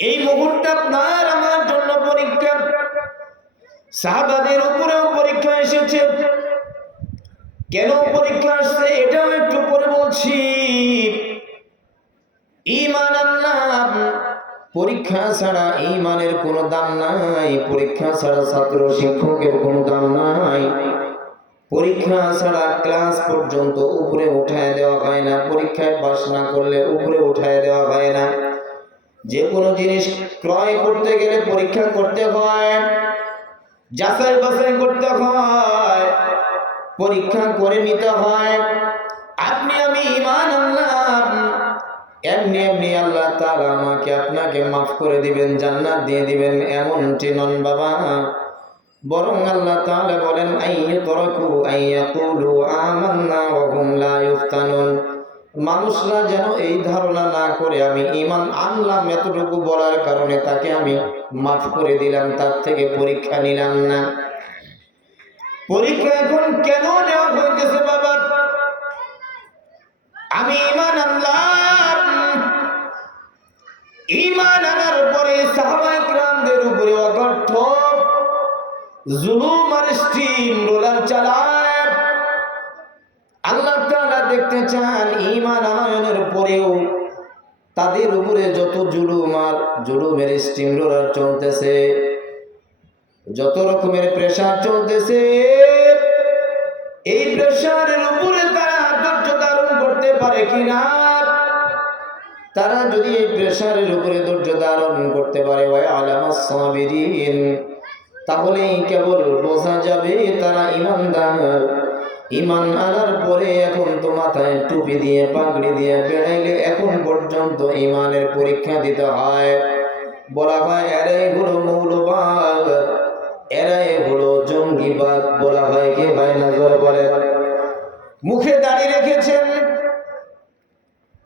এই মুহূর্তে আপনার আমার জন্য পরীক্ষা। সাহাবাদের উপরেও পরীক্ষা এসেছে। কেন পরীক্ষা আসছে এটাও একটু পরে বলছি। ঈমান আনলাম, পরীক্ষা ছাড়া ঈমানের কোনো দাম নাই। পরীক্ষা ছাড়া ছাত্র শিক্ষকের কোনো দাম নাই। পরীক্ষা ছাড়া ক্লাস পর্যন্ত উপরে উঠায় দেওয়া হয় না। পরীক্ষায় পাস না করলে উপরে উঠায় দেওয়া হয় না। যে কোনো জিনিস ক্রয় করতে গেলে পরীক্ষা করতে হয়, যাচাই বাছাই করতে হয়, পরীক্ষা করে নিতে হয়। আপনি আমি ঈমান আনলাম, এমনি এমনি আল্লাহ তাআলা আমাকে আপনাকে মাফ করে দিবেন, জান্নাত দিয়ে দিবেন এমনটি নন বাবা। বরং আল্লাহ তাআলা বলেন আইয়াতরাকু আইয়াকুলু আমান্না ওয়া হুম লা ইফতানুন। মানুষরা যেন এই ধারণা না করে আমি ঈমান আনলাম এতটুকু বলার কারণে তাকে আমি মাফ করে দিলাম, তার থেকে পরীক্ষা নিলাম না। পরীক্ষা এখন কেন নেওয়া হইতেছে বাবা? আমি ঈমান আনলাম, ঈমান আনার পরে সাহাবায়ে কেরামদের উপরে অকথ্য জুলুম আর স্টিম রোলার চালায়। আল্লাহ তাআলা দেখতে চান ঈমান আনয়নের পরেও তাদের উপরে যত জুলুম আর জুলুমের স্টিম রোলার চলতেছে, যত রকমের প্রেসার চলতেছে, এই প্রেসারের উপরে তারা ধৈর্য ধারণ করতে পারে কিনা। তারা যদি এই প্রেসারের উপরে ধৈর্য ধারণ করতে পারে ওয়া আলামাস সাবিরিন, তাহলেই কেবল বোঝা যাবে তারা ঈমানদার। ঈমান আনার পরে এখন তো মাথায় টুপি দিয়ে পাগড়ি দিয়ে বেড়াইলে এখন পর্যন্ত ঈমানের পরীক্ষা দিতে হয়। বলা হয় এরাই হলো মৌলবাদ, এরাই হলো জঙ্গিবাদ। বলা হয় কি ভাই নজর বলে, মুখে দাড়ি রেখেছেন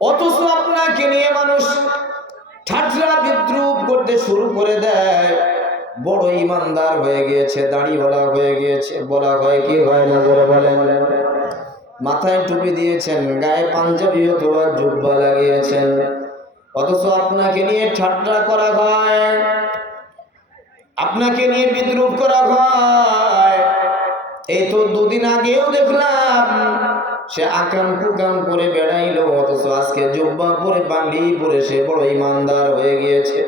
অথচ আপনাকে নিয়ে মানুষ ঠাট্টা বিদ্রুপ করতে শুরু করে দেয়। বড় ঈমানদার হয়ে গিয়েছে, দাড়িওয়ালা হয়ে গিয়েছে। বলা হয় কি ভাই নজর বলে, মাথায় টুপি দিয়েছেন, গায়ে পাঞ্জাবি অথবা জুব্বা লাগিয়েছেন, অথচ আপনাকে নিয়ে ঠাট্টা করা হয়, আপনাকে নিয়ে বিদ্রুপ করা হয়। এই তো দুদিন আগেও দেখলাম সে আকাম কুকাম করে বেড়াইলো, অথচ আজকে জুব্বা পরে পাগড়ি পরে সে বড় ঈমানদার হয়ে গিয়েছে।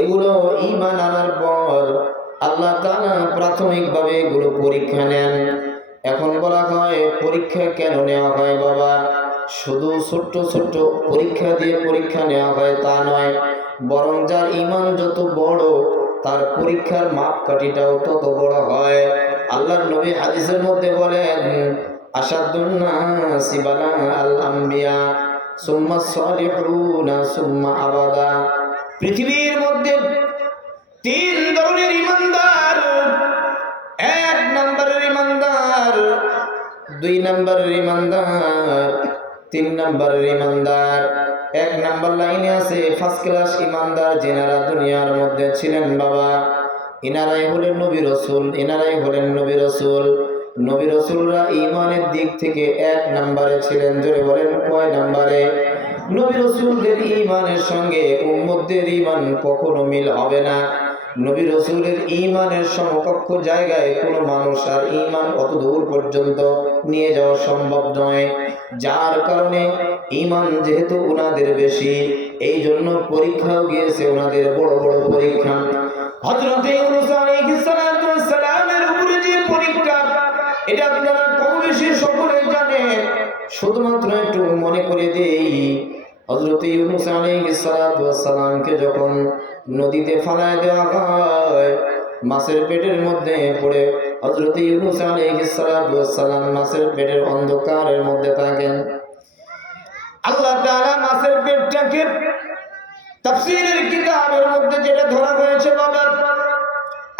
এগুলো ঈমান আনার পর আল্লাহ তাআলা প্রাথমিকভাবে এগুলো পরীক্ষা নেন। এখন বলা হয় পরীক্ষা কেন নেওয়া হয় বাবা? শুধু ছোট্ট ছোট্ট পরীক্ষা দিয়ে পরীক্ষা নেওয়া হয় তা নয়, বরং যার ঈমান যত বড় তার পরীক্ষার মাপকাঠিটাও তত বড় হয়। আল্লাহর নবী হাদিসের মধ্যে বলেন আশাদুন নাসি বালা আল আম্বিয়া সুম্মা সালিহুনা সুম্মা আবাদা। পৃথিবীর মধ্যে তিন ধরনের ঈমানদার। এক নম্বরের ঈমানদার, দুই নম্বরের ঈমানদার, তিন নম্বরের ঈমানদার। এক নম্বর লাইনে আছে ফার্স্ট ক্লাস ঈমানদার, যিনারা দুনিয়ার মধ্যে ছিলেন বাবা, ইনারাই হলেন নবী রাসূল, ইনারাই হলেন নবী রাসূল। নবী রাসূলরা ঈমানের দিক থেকে এক নম্বরে ছিলেন। জোরে বলেন কয় নম্বরে? নবী রাসূলদের ঈমানের সঙ্গে উম্মতদের ঈমান কখনো মিল হবে না। নবী রাসূলের ঈমানের সমকক্ষ জায়গায় কোনো মানুষ আর ঈমান অত দূর পর্যন্ত নিয়ে যাওয়া সম্ভব নয়। যার কারণে ঈমান যেহেতু ওনাদের বেশি, এই জন্য পরীক্ষাও গিয়েছে ওনাদের বড় বড় পরীক্ষা। হযরত ইউনূস আলাইহিস সালাতু ওয়াস সালামের উপরে যে পরীক্ষা, এটা আপনারা কম বেশি সকলেই জানেন। শুধুমাত্র একটু মনে করে দেই, হযরত ইউনূস আলাইহিস সালাতু ওয়াস সালামকে যখন নদীতে ফালায় দেওয়া হয়, মাছের পেটের মধ্যে পড়ে হযরত ইউনূস আলাইহিস সালাতু ওয়াস সালাম মাছের পেটের অন্ধকারের মধ্যে থাকেন। আল্লাহ তাআলা মাছের পেটটাকে তাফসীরের কিতাবের মধ্যে যেটা ধরা হয়েছে বাবা,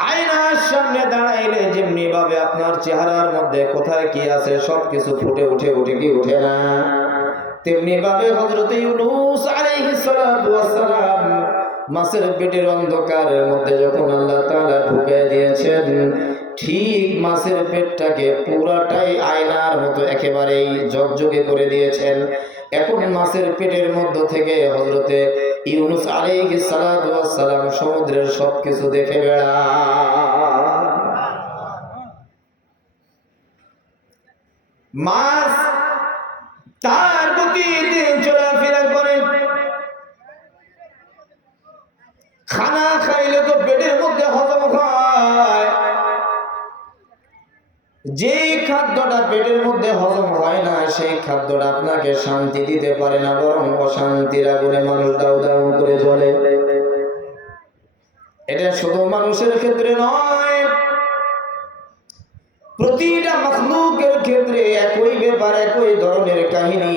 আয়নার সামনে দাঁড়াইলে যেমনি ভাবে আপনার চেহারার মধ্যে কোথায় কি আছে সবকিছু ফুটে উঠে কি উঠে না, তেমনি ভাবে হযরত ইউনূস আলাইহিস সালাতু ওয়াস সালাম মাছের পেটের অন্ধকারের মধ্যে যখন আল্লাহ তাআলা ঢুকে দিয়েছেন, ঠিক মাছের পেটটাকে পুরাটাই আয়নার মতো একেবারেই ঝকঝকে করে দিয়েছেন। এখন মাছের পেটের মধ্য থেকে হযরতে ইউনুস আলাইহিস সালাতু ওয়াস সালাম সমুদ্রের সবকিছু দেখে বেড়ায়। মাছ তার প্রতিদিন চলাফেরা করে, খানা খাইলে তো পেটের মধ্যে হজম হয়, যে খাদ্যটা পেটের মধ্যে হজম হয় না সেই খাদ্যটা আপনাকে শান্তি দিতে পারে না, বরং অশান্তির আগুনে মানুষ দাউ দাউ করে জ্বলে। এটা শুধু মানুষের ক্ষেত্রে নয়, প্রতিটা মাখলুকের ক্ষেত্রে একই ব্যাপার, একই ধরনের কাহিনী।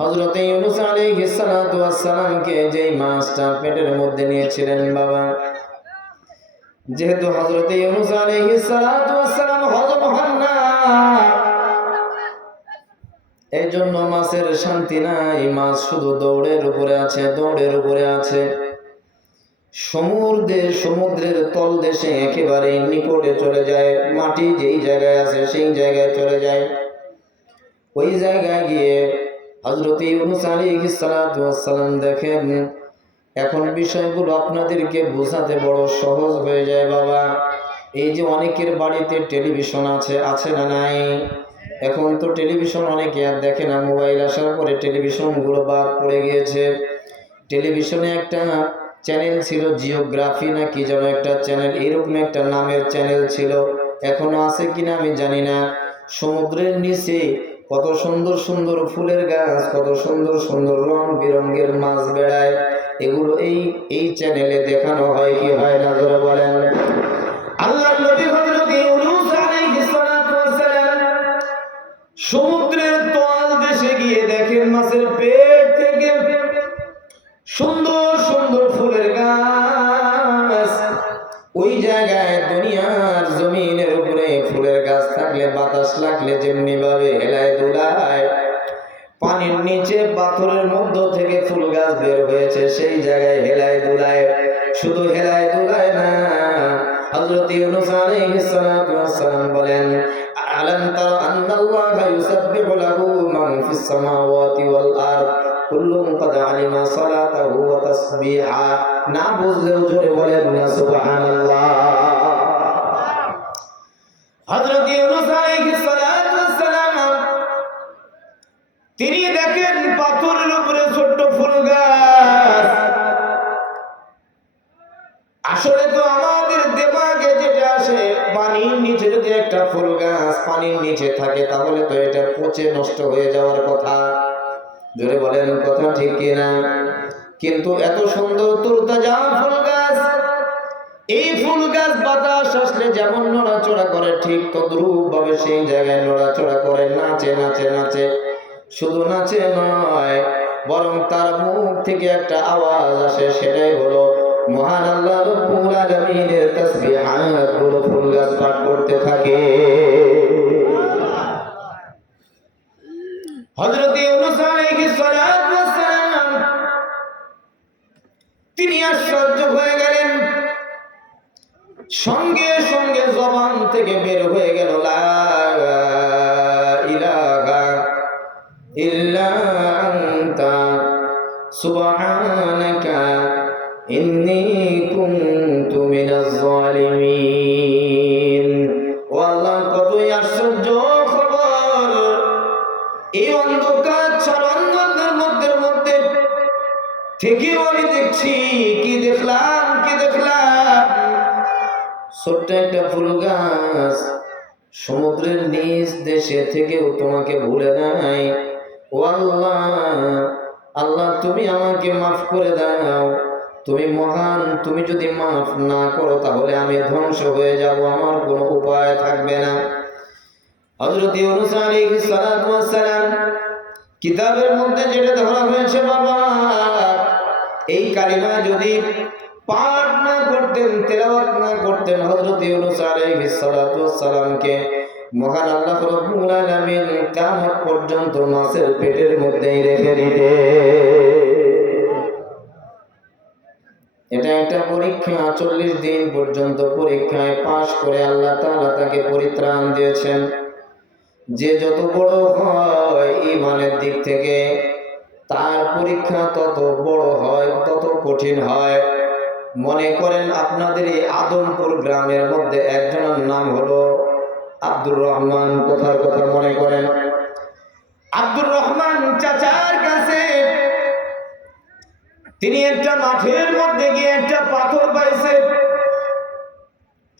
হযরত ইউনূস আলাইহিস সালাতু ওয়াস সালামকে যেই মাছটা পেটের মধ্যে নিয়েছিলেন বাবা, যেহেতু হযরত ইউনূস আলাইহিস সালাতু ওয়াস সালাম হজম হন না, এই জন্য মাছের শান্তি নাই। মাছ শুধু দৌড়ের উপরে আছে, দৌড়ের উপরে আছে। সমুদ্রের তলদেশে একেবারে নিকটে চলে যায়, মাটি যেই জায়গায় আছে সেই জায়গায় চলে যায়। ওই জায়গায় গিয়ে হযরত ইউনূস আলাইহিস সালাতু ওয়াস সালাম দেখেন, এখন বিষয়গুলো আপনাদেরকে বোঝাতে বড় সহজ হয়ে যায় বাবা। এই যে অনেকের বাড়িতে টেলিভিশন আছে না নাই? এখন তো টেলিভিশন অনেকে আর দেখে না, মোবাইল আসার পরে টেলিভিশনগুলো বাদ পড়ে গিয়েছে। টেলিভিশনে একটা চ্যানেল ছিল, জিওগ্রাফি না কি যেন একটা চ্যানেল, এরকম একটা নামের চ্যানেল ছিল, এখনো আছে কিনা আমি জানি না। সমুদ্রের নিচে কত সুন্দর সুন্দর ফুলের গাছ, কত সুন্দর সুন্দর রং বেরঙের মাছ বেড়ায়, এগুলো এই চ্যানেলে দেখানো হয় কি হয় না জোরে বলেন। আল্লাহর নবী হযরত ইউনূস আলাইহিস সালাতু ওয়াস সালাম সমুদ্রের তল দেশে গিয়ে দেখেন মাছের পেট থেকে সুন্দর সুন্দর ফুলের গাছ। ওই জায়গায় দুনিয়ার জমিনের উপরে ফুলের গাছ থাকলে বাতাস লাগলে যেমনি ভাবে হেলায় দোলায়, পানির নিচে পাথরের মধ্য থেকে ফুল গাছ বের হয়েছে, সেই জায়গায় হেলায় দোলায়। শুধু হেলায় দোলায় না, হযরত ইউনূস আলাইহিস সালাতু ওয়াস সালাম বলেন, আলাম তারা আন্নাল্লাহা ইউসাব্বিহু লাহু মান ফিস সামাওয়াতি ওয়াল আরদ কুল্লুন ক্বাদ আলিমা সালাতাহু ওয়া তাসবিহা। না বুঝলেও জোরে বলেন না সুবহানাল্লাহ। হযরত ইউনূস আলাইহিস সালাতু ওয়াস সালাম তিনি দেখেন পাথরের উপরে ছোট্ট ফুল গাছ। আসলে তো আমাদের দিমাগে যেটা আসে, পানির নিচে যদি একটা ফুল গাছ পানির নিচে থাকে তাহলে তো এটা পচে নষ্ট হয়ে যাওয়ার কথা, জোরে বলেন কথা ঠিক কিনা? কিন্তু এত সুন্দর তরতাজা ফুল গাছ, এই ফুল গাছ বাতাস আসলে যেমন নড়াচড়া করে ঠিক তদ্রূপ ভাবে সেই জায়গায় নড়াচড়া করে, নাচে নাচে নাচে। শুধু নাচে নয়, বরং তার মুখ থেকে একটা আওয়াজ আসে, সেটাই হলো মহান আল্লাহ রাব্বুল আলামিনের তাসবিহাত গুলো ফুল গাছ পাঠ করতে থাকে। হযরত ইউনূস আলাইহিস সালাতু ওয়াস সালাম তিনি আশ্চর্য হয়ে গেলেন, সঙ্গে সঙ্গে জবান থেকে বের হয়ে গেল লা ইলাহা ইল্লা আনতা সুবহানাকা ইন্নী কুনতু মিনাজ জালিমিন। ও আল্লাহ, কতই আশ্চর্য খবর! এই অন্ধকার ছলঙ্গের মধ্যে থেকেও আমি দেখছি, কি দেখলাম ছোট্ট একটা ফুল গাছ সমুদ্রের নিচ দেশে থেকেও তোমাকে ভুলে নাই। ও আল্লাহ, তুমি আমাকে মাফ করে দাও, তুমি মহান, তুমি যদি মাফ না করো তাহলে আমি ধ্বংস হয়ে যাব, আমার কোনো উপায় থাকবে না। হযরত ইউনূস আলাইহিস সালাতু ওয়াস সালাম কিতাবের মধ্যে যেটা ধরা হয়েছে বাবা, এই কালিমা যদি পাঠ না করতেন, তেলাওয়াত না করতেন, হযরত ইউনূস আলাইহিস সালাতু ওয়াস সালামকে মহান আল্লাহ রাব্বুল আলামিন কিয়ামত পর্যন্ত মাছের পেটের মধ্যেই রেখে দিতে। এটা একটা পরীক্ষা, 40 দিন পর্যন্ত পরীক্ষায় পাশ করে আল্লাহ তাআলা তাকে পরিত্রাণ দিয়েছেন। যে যত বড় হয় ঈমানের দিক থেকে, তার পরীক্ষা তত বড় হয়, তত কঠিন হয়। মনে করেন আপনাদের এই আদমপুর গ্রামের মধ্যে একজনের নাম হলো আব্দুর রহমান। কোথার কথা মনে করেন? আব্দুর রহমান চাচার কাছে তিনি একটা মাঠের মধ্যে গিয়ে একটা পাথর পাইছে।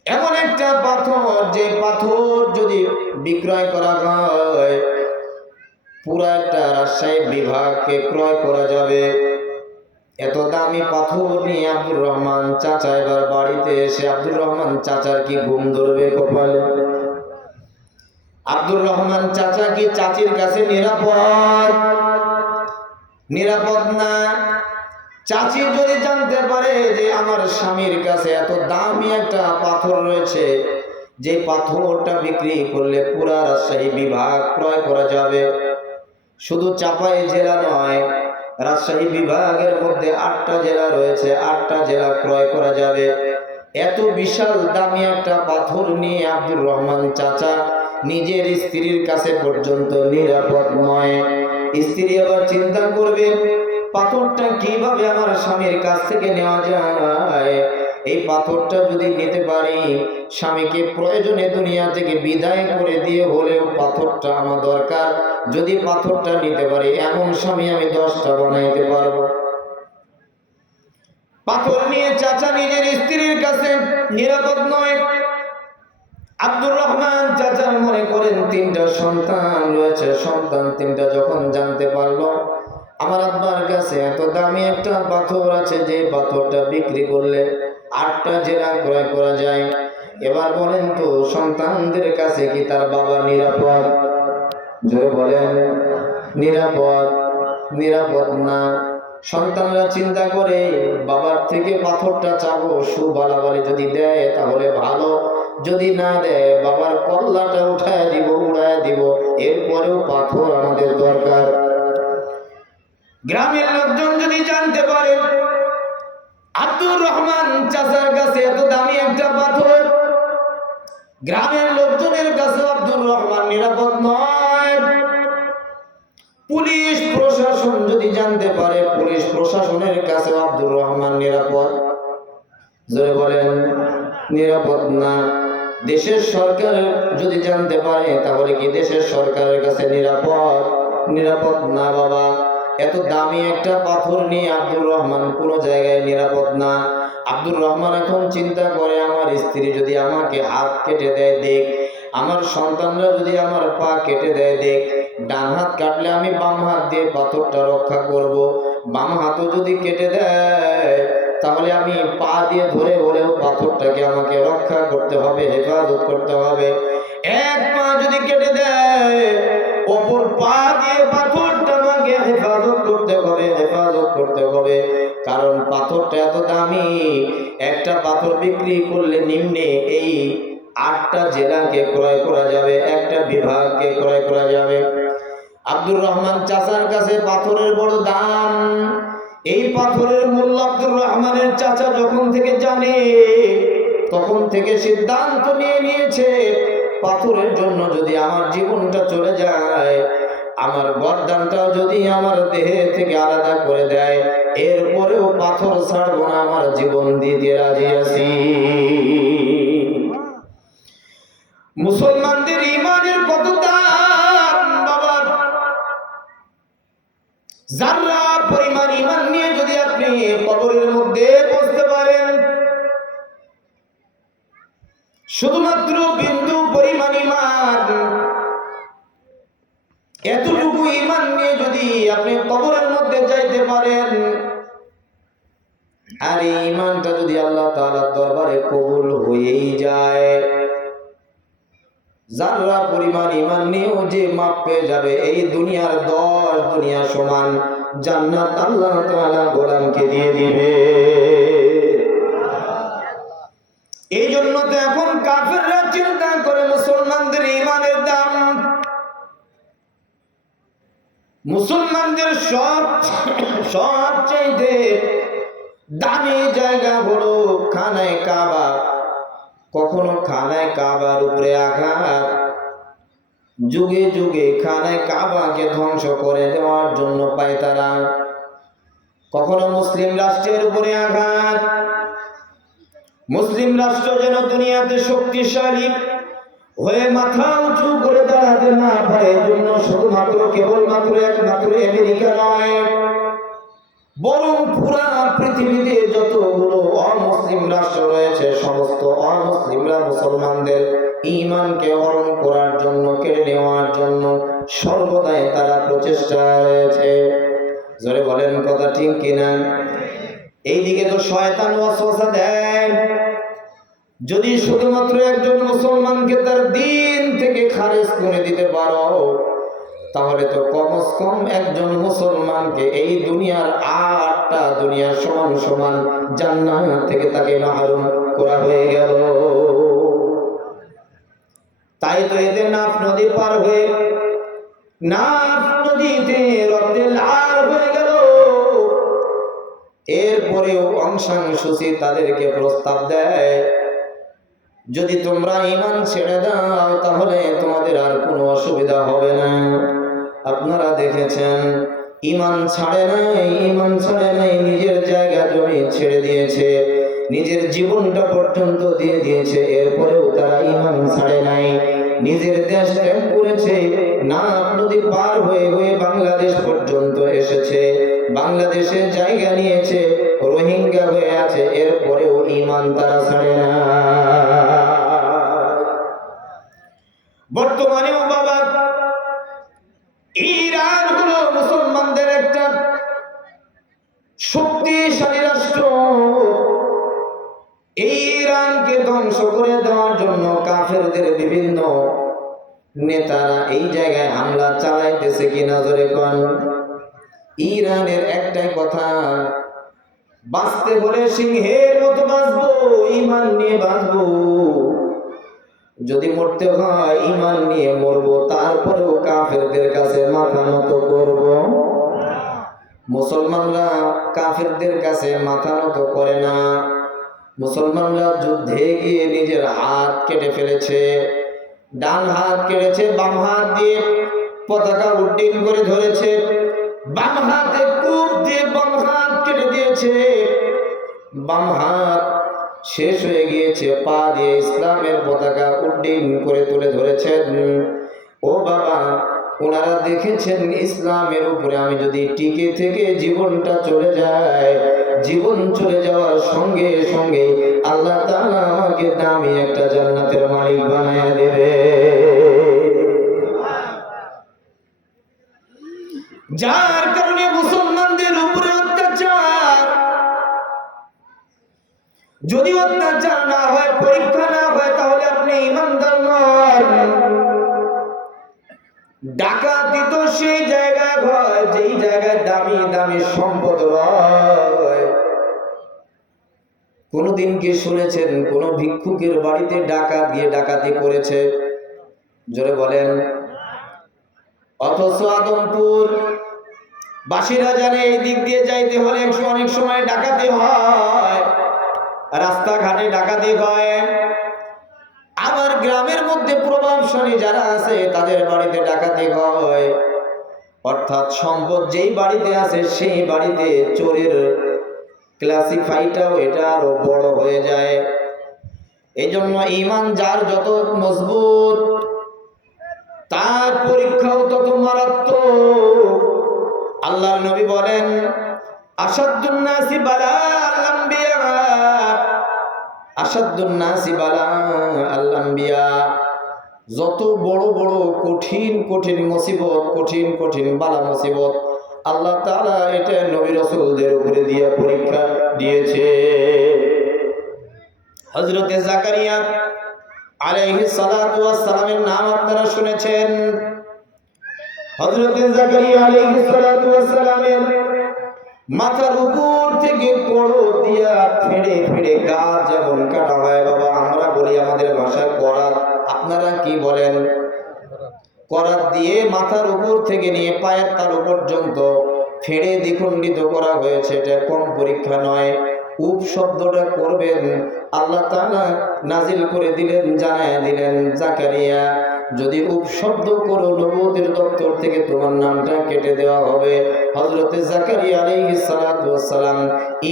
এমন একটা পাথর, যে পাথর যদি বিক্রয় করা হয় পুরা একটা রাজশাহী বিভাগকে ক্রয় করা যাবে। এত দামি পাথর নিয়ে আব্দুর রহমান চাচা এবার বাড়িতে এসে, আব্দুর রহমান চাচার কি ঘুম ধরবে কপালে? আব্দুর রহমান চাচা কি চাচির কাছে নিরাপদ? নিরাপদ না। চাচি যদি জানতে পারে যে আমার স্বামীর কাছে এত দামি একটা পাথর রয়েছে, যে পাথরটা বিক্রি করলে পুরা রাজশাহী বিভাগ ক্রয় করা যাবে, শুধু চাপাই জেলা নয়, রাজশাহী বিভাগের মধ্যে 8টা জেলা রয়েছে, 8টা জেলা ক্রয় করা যাবে, এত বিশাল দামি একটা পাথর নিয়ে আব্দুর রহমান চাচা নিজের স্ত্রীর কাছে পর্যন্ত নিরাপদ নয়। স্ত্রী আবার চিন্তা করবে পাথরটা কিভাবে আমার স্বামীর কাছ থেকে নেওয়া যায়। এই পাথরটা যদি নিতে পারি, স্বামীকে প্রয়োজনে দুনিয়া থেকে বিদায় করে দিয়ে হলেও পাথরটা আমার দরকার। যদি পাথরটা নিতে পারি, এমন স্বামী আমি 10টা বানাইতে পারবো। পাথর নিয়ে চাচা নিজের স্ত্রীর কাছে নিরাপদ নয়। আব্দুর রহমান চাচা মনে করেন 3টা সন্তান রয়েছে, সন্তান 3টা যখন জানতে পারলো আমার আব্বার কাছে এত দামি একটা পাথর আছে, যে পাথরটা বিক্রি করলে 8টা জেলা ক্রয় করা যায়, এবার বলেন তো সন্তানদের কাছে কি তার বাবা নিরাপদ? জোরে বলেন, নিরাপদ? নিরাপদ না। সন্তানরা চিন্তা করে বাবার থেকে পাথরটা চাবো, সুবালাবালি যদি দেয় তাহলে ভালো, যদি না দেয় বাবার কল্লাটা উঠায় দিব, উড়ায় দিব, এরপরেও পাথর আমাদের দরকার। গ্রামের লোকজন যদি জানতে পারে আব্দুর রহমান চাচার কাছে এত দামি একটা পাথর, গ্রামের লোকজনের কাছে আব্দুর রহমান নিরাপদ নয়। পুলিশ প্রশাসন যদি জানতে পারে, পুলিশ প্রশাসনের কাছে আব্দুর রহমান নিরাপদ? জোরে বলেন, নিরাপদ না। দেশের সরকার যদি জানতে পারে, তাহলে কি দেশের সরকারের কাছে নিরাপদ? নিরাপদ না বাবা। এত দামি একটা পাথর নিয়ে আব্দুর রহমান কোনো জায়গায় নিরাপদ না। আব্দুর রহমান এখন চিন্তা করে আমার স্ত্রী যদি আমাকে হাত কেটে দেয় দেখ, আমার সন্তানরা যদি আমার পা কেটে দেয় দেখ, ডান হাত কাটলে আমি বাম হাত দিয়ে পাথরটা রক্ষা করব, বাম হাতও যদি কেটে দেয় তাহলে আমি পা দিয়ে ধরে হলেও পাথরটাকে আমাকে রক্ষা করতে হবে, হেফাজত করতে হবে। এক পা যদি কেটে দেয়, অপর পা দিয়ে পাথরটা আমাকে হেফাজত করতে হবে, হেফাজত করতে হবে। কারণ পাথরটা এত দামি, একটা পাথর বিক্রি করলে নিম্নে এই 8টা জেলাকে ক্রয় করা যাবে, একটা বিভাগকে ক্রয় করা যাবে। আব্দুর রহমান চাচার কাছে পাথরের বড় দাম। এই পাথরের মূল্য আব্দুর রহমানের চাচা যখন থেকে জানে, তখন থেকে সিদ্ধান্ত নিয়ে নিয়েছে পাথরের জন্য যদি আমার জীবনটা চলে যায়, আমার গর্দানটাও যদি আমার দেহে থেকে আলাদা করে দেয়, এরপরেও পাথর ছাড়বো না, আমার জীবন দিতে রাজি আছি। মুসলমানদের ইমানের কত দাম বাবা! যারা পরিমাণ ইমান নিয়ে যদি আপনি কবরের মধ্যে বসতে পারেন, শুধুমাত্র বিন্দু পরিমাণ ইমান, এতটুকু ইমান নিয়ে যদি আপনি কবরের মধ্যে যাইতে পারেন, আর এই ইমানটা যদি আল্লাহ তাআলার দরবারে কবুল হয়েই যায়, যারা পরিমাণ ইমান নিয়েও যে মাপ পেয়ে যাবে, এই দুনিয়ার 10 দুনিয়া সমান জান্নাত আল্লাহ তাআলা গোলামকে দিয়ে দিবে। এই জন্য তো এখন কাফেররা চিন্তা করে মুসলমানদের ইমানের দাম। মুসলমানদের সবচেয়ে দামি জায়গা হলো খানায় কাবা। কখনো খানায় কাবার উপরে আঘাত, যুগে যুগে খানায় কাবাকে ধ্বংস করে দেওয়ার জন্য পায় তারা। কখনো মুসলিম রাষ্ট্রের উপরে আঘাত, মুসলিম রাষ্ট্র যেন দুনিয়াতে শক্তিশালী হয়ে মাথা উঁচু করে দাঁড়াতে না পারে, জন্য শুধুমাত্র কেবলমাত্র একমাত্র আমেরিকা নয়, বরং পুরা পৃথিবীতে যতগুলো অমুসলিম রাষ্ট্র রয়েছে সমস্ত অমুসলিমরা মুসলমানদের ঈমানকে হরণ করার জন্য, কেড়ে নেওয়ার জন্য সর্বদাই তারা প্রচেষ্টা রয়েছে। জোরে বলেন কথা ঠিক কিনা? এইদিকে তো শয়তান ওয়াসওয়াসা দেয়, যদি শুধুমাত্র একজন মুসলমানকে তার দিন থেকে খারিজ করে দিতে পারো, তাহলে তো কমস কম একজন মুসলমানকে এই দুনিয়ার 8টা দুনিয়ার সমান সমান জান্নাত থেকে তাকে মাহরুম করা হয়ে গেল। তাই তো এদের নাফ নদী পার হয়ে, নাফ নদীতে রক্তে লাল হয়ে গেল। এরপরেও অংশাংশুচি তাদেরকে প্রস্তাব দেয়, যদি তোমরা ঈমান ছেড়ে দাও তাহলে তোমাদের আর কোনো অসুবিধা হবে না। আপনারা দেখেছেন ঈমান ছাড়ে নাই, নিজের জায়গা জমি ছেড়ে দিয়েছে, নিজের জীবনটা পর্যন্ত দিয়ে দিয়েছে, এরপরেও তারা ঈমান ছাড়ে নাই, নিজের দেশ ত্যাগ করেছে, নাফ নদী পার হয়ে হয়ে বাংলাদেশ পর্যন্ত এসেছে, বাংলাদেশে জায়গা নিয়েছে, রোহিঙ্গা হয়ে আছে, এরপরেও ঈমান তারা ছাড়ে না। বর্তমানেও বাবা ইরান হলো মুসলমানদের একটা শক্তিশালী রাষ্ট্র। এই ইরানকে ধ্বংস করে দেওয়ার জন্য কাফেরদের বিভিন্ন নেতারা এই জায়গায় হামলা চালাইতেছে কিনা জোরে কোন? ইরানের একটাই কথা, বাঁচতে হলে সিংহের মতো বাঁচবো, ঈমান নিয়ে বাঁচবো, যদি মরতে হয় ঈমান নিয়ে মরবো, তারপরেও কাফেরদের কাছে মাথা নত করব। মুসলমানরা কাফেরদের কাছে মাথা নত করে না। মুসলমানরা যুদ্ধে গিয়ে নিজের হাত কেটে ফেলেছে, ডান হাত কেটেছে, বাম হাত দিয়ে পতাকা উড্ডীন করে ধরেছে, বাম হাতে কূপ দিয়ে বাম হাত কেটে দিয়েছে, বাম হাত শেষ হয়ে গিয়েছে, পা দিয়ে ইসলামের পতাকা উড্ডীন করে তুলে ধরেছেন। ও বাবা, ওনারা দেখেছেন ইসলামের উপরে আমি যদি টিকে থেকে জীবনটা চলে যায়, জীবন চলে যাওয়ার সঙ্গে সঙ্গে আল্লাহ তাআলা আমাকে দামি একটা জান্নাতের মালিক বানায়া দেবে। যার কারণে মুসলমানদের উপরে অত্যাচার, যদি অত্যাচার না হয়, পরীক্ষা না হয়, তাহলে আপনি ঈমানদার নন। ডাকাতি তো সেই জায়গায় হয় যেই জায়গায় দামি দামি সম্পদ রয়। কোনদিন কি শুনেছেন কোন ভিক্ষুকের বাড়িতে ডাকাত গিয়ে ডাকাতি করেছে? জোরে বলেন। অথচ আদমপুর বাসীরা জানে এই দিক দিয়ে যাইতে হলে অনেক সময় ডাকাতি হয়, রাস্তাঘাটে ডাকাতি হয়। আবার গ্রামের মধ্যে প্রভাবশালী যারা আছে তাদের বাড়িতে ডাকাতি হয়। অর্থাৎ সম্পদ যেই বাড়িতে আছে সেই বাড়িতে চোরের ক্লাসিফাইটাও এটা আরো বড় হয়ে যায়। এই জন্য ঈমান যার যত মজবুত, তার পরীক্ষাও তত মারাত্মক। আল্লাহর নবী বলেন, আসাদুন নাসি বালা আল আম্বিয়া, আসাদুন নাসি বালা আল আম্বিয়া। যত বড় বড় কঠিন কঠিন মুসিবত, কঠিন কঠিন বালা মুসিবত আল্লাহ তাআলা এটা নবী রাসূলদের উপরে দিয়ে পরীক্ষা দিয়েছে। হযরত জাকারিয়া আলাইহিস সালাতু ওয়াস সালামের নাম আপনারা শুনেছেন। হযরত জাকারিয়া আলাইহিস সালাতু ওয়াস সালামের মাথার উপর থেকে কড়ো দিয়া ফেড়ে ফেড়ে গাছ যেমন কাটা হয়, বাবা আমরা বলি আমাদের ভাষায় করাত, আপনারা কি বলেন? করাত দিয়ে মাথার উপর থেকে নিয়ে পায়ের তালু পর্যন্ত ফেড়ে দ্বিখণ্ডিত করা হয়েছে। এটা কম পরীক্ষা নয়। উপ শব্দটা করবেন, আল্লাহ তাআলা নাজিল করে দিলেন, জানায় দিলেন, জাকারিয়া যদি উপশব্দ করো নবুয়তের দপ্তর থেকে তোমার নামটা কেটে দেওয়া হবে। হযরত জাকারিয়া আলাইহিস সালাতু ওয়াস সালাম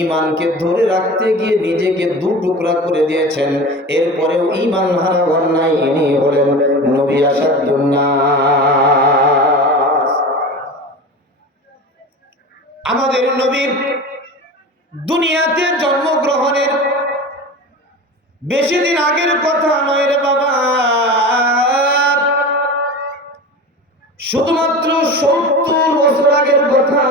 ঈমানকে ধরে রাখতে গিয়ে নিজেকে দু টুকরা করে দিয়েছেন, এরপরেও ঈমান হারা হন নাই। ইনি হলেন নবী আসাদুন নাস। আমাদের নবী দুনিয়াতে জন্মগ্রহণের বেশি দিন আগের কথা নয় রে বাবা, শুধুমাত্র 70 বছর আগের কথা।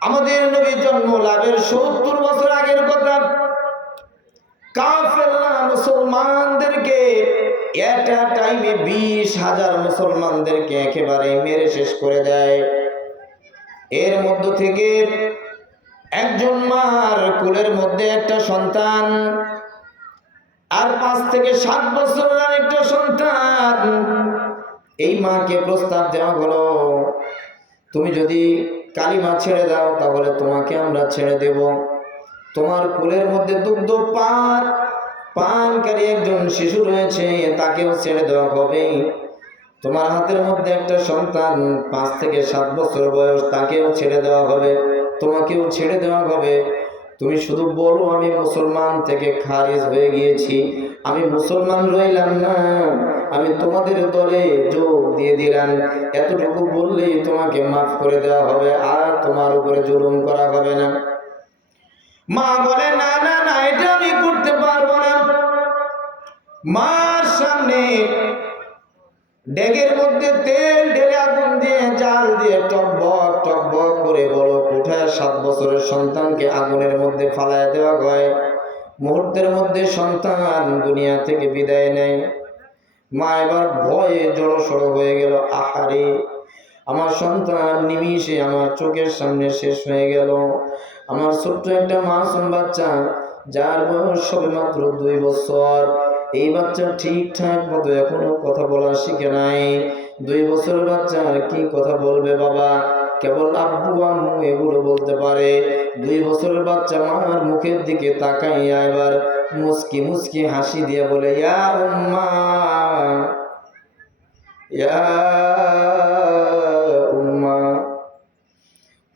আমাদের নবী জন্ম লাভের 70 বছর আগের কথা। কাফেররা মুসলমানদেরকে একটা টাইমে 20,000 মুসলমানদেরকে একেবারে মেরে শেষ করে দেয়। এর মধ্য থেকে একজন মার কোলের মধ্যে একটা সন্তান, আর 5 থেকে 7 বছরের একটা সন্তান। এই মাকে প্রস্তাব দেওয়া হলো, তুমি যদি কালিমা ছেড়ে দাও তাহলে তোমাকে আমরা ছেড়ে দেব। তোমার কোলের মধ্যে দুগ্ধ পানকারী একজন শিশু রয়েছে, তাকেও ছেড়ে দেওয়া হবে। তোমার হাতের মধ্যে একটা সন্তান 5 থেকে 7 বছর বয়স, তাকেও ছেড়ে দেওয়া হবে, তোমাকেও ছেড়ে দেওয়া হবে। তুমি শুধু বলো আমি মুসলমান থেকে খারিজ হয়ে গিয়েছি, আমি মুসলমান রইলাম না, আমি তোমাদের দলে যোগ দিয়ে দিলাম। এতটুকু বললেই তোমাকে মাফ করে দেওয়া হবে, আর তোমার উপরে জুলুম করা হবে না। মা বলে না না না, এটা আমি করতে পারবো না। মার সামনে ডেগের মধ্যে তেল ঢেলে আগুন দিয়ে জাল দিয়ে টকবক টকবক করে বড় কোঠায় 7 বছরের সন্তানকে আগুনের মধ্যে ফালায় দেওয়া হয়। মুহূর্তের মধ্যে সন্তান দুনিয়া থেকে বিদায় নেয়। মা এবার ভয়ে জড়সড় হয়ে গেল, আহারে আমার সন্তান নিমিষে আমার চোখের সামনে শেষ হয়ে গেল। আমার ছোট্ট একটা মাসুম বাচ্চা, যার বয়স সবেমাত্র 2 বছর। এই বাচ্চা ঠিকঠাক মতো এখনো কথা বলা শিখে নাই। 2 বছরের বাচ্চা কি কথা বলবে বাবা? কেবল আব্বু আম্মু এগুলো বলতে পারে। 2 বছরের বাচ্চা মার মুখের দিকে তাকাইয়া এবার মুস্কি মুস্কি হাসি দিয়ে বলে, ইয়া উম্মা, ইয়া উম্মা,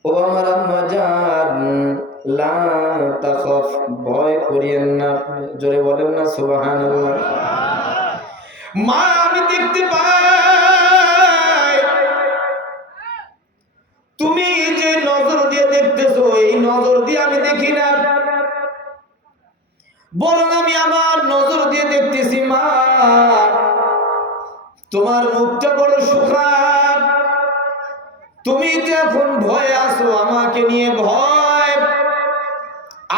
ও আমার আম্মা জান, লা তাখাফ, ভয় করিয়েন না। জোরে বলেন না সুবহানাল্লাহ। মা আমি দেখতে পাই তুমি যে নজর দিয়ে দেখতেছো, এই নজর দিয়ে আমি দেখি না, বরং আমি আমার নজর দিয়ে দেখতেছি। মা তোমার মুখটা বড় শুকনা, তুমি তো এখন ভয় আছো, আমাকে নিয়ে ভয়,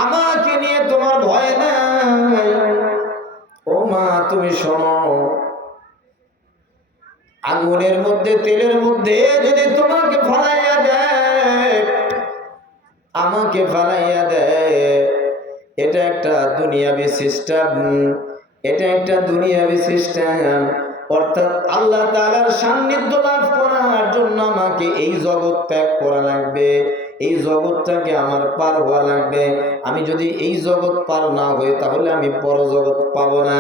আমাকে নিয়ে তোমার ভয় নাই। ও মা তুমি শোনো, আগুনের মধ্যে তেলের মধ্যে যদি তোমাকে ফালাইয়া দেয়, আমাকে ফালাইয়া দেয়, এটা একটা দুনিয়াবি সিস্টেম, এটা একটা দুনিয়াবি সিস্টেম। অর্থাৎ আল্লাহ তাআলার সান্নিধ্য লাভ করার জন্য আমাকে এই জগৎ ত্যাগ করা লাগবে, এই জগৎটাকে আমার পার হওয়া লাগবে। আমি যদি এই জগৎ পার না হই তাহলে আমি পরজগৎ পাবো না।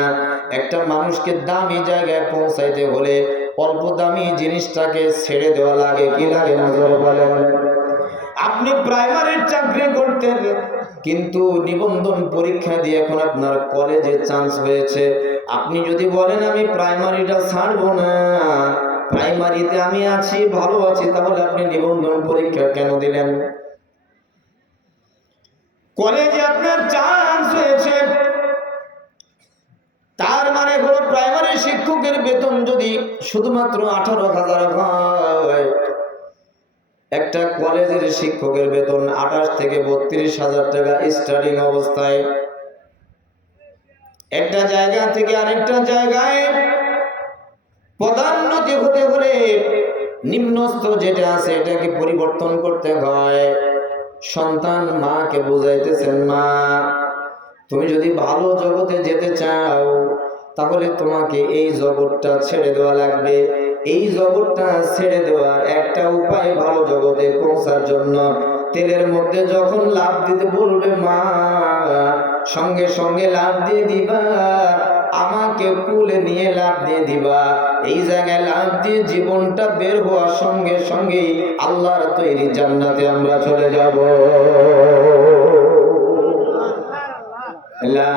একটা মানুষকে দামি জায়গায় পৌঁছাইতে হলে অল্প দামি জিনিসটাকে ছেড়ে দেওয়া লাগে, কি লাগে না বলেন? আপনি প্রাইমারির চাকরি করতেন, কিন্তু নিবন্ধন পরীক্ষা দিয়ে এখন আপনার কলেজে চান্স হয়েছে। আপনি যদি বলেন আমি প্রাইমারিটা ছাড়বো না, প্রাইমারিতে আমি আছি, ভালো আছি, তাহলে আপনি নিবন্ধন পরীক্ষা কেন দিলেন? কলেজে আপনার চান্স হয়েছে, তার মানে হলো প্রাইমারি শিক্ষকের বেতন যদি শুধুমাত্র 18,000 হয়, একটা কলেজের শিক্ষকের বেতন 28 থেকে 32,000 টাকা স্টার্টিং অবস্থায়। একটা জায়গা থেকে আরেকটা জায়গায় পদোন্নতি হতে হলে নিম্নস্থ যেটা আছে এটাকে পরিবর্তন করতে হয়। সন্তান মাকে বুঝাইতেছেন, মা তুমি যদি ভালো জগতে যেতে চাও তাহলে তোমাকে এই জগৎটা ছেড়ে দেওয়া লাগবে। এই জগৎটা ছেড়ে দেওয়ার একটা উপায়, ভালো জগতে পৌঁছার জন্য তেলের মধ্যে যখন লাফ দিতে বলবে মা, সঙ্গে সঙ্গে লাফ দিয়ে দিবা, আমাকে কুলে নিয়ে লাফ দিয়ে দিবা। এই জায়গায় লাফ দিয়ে জীবনটা বের হওয়ার সঙ্গে সঙ্গে আল্লাহর তৈরি জান্নাতে আমরা চলে যাব। লা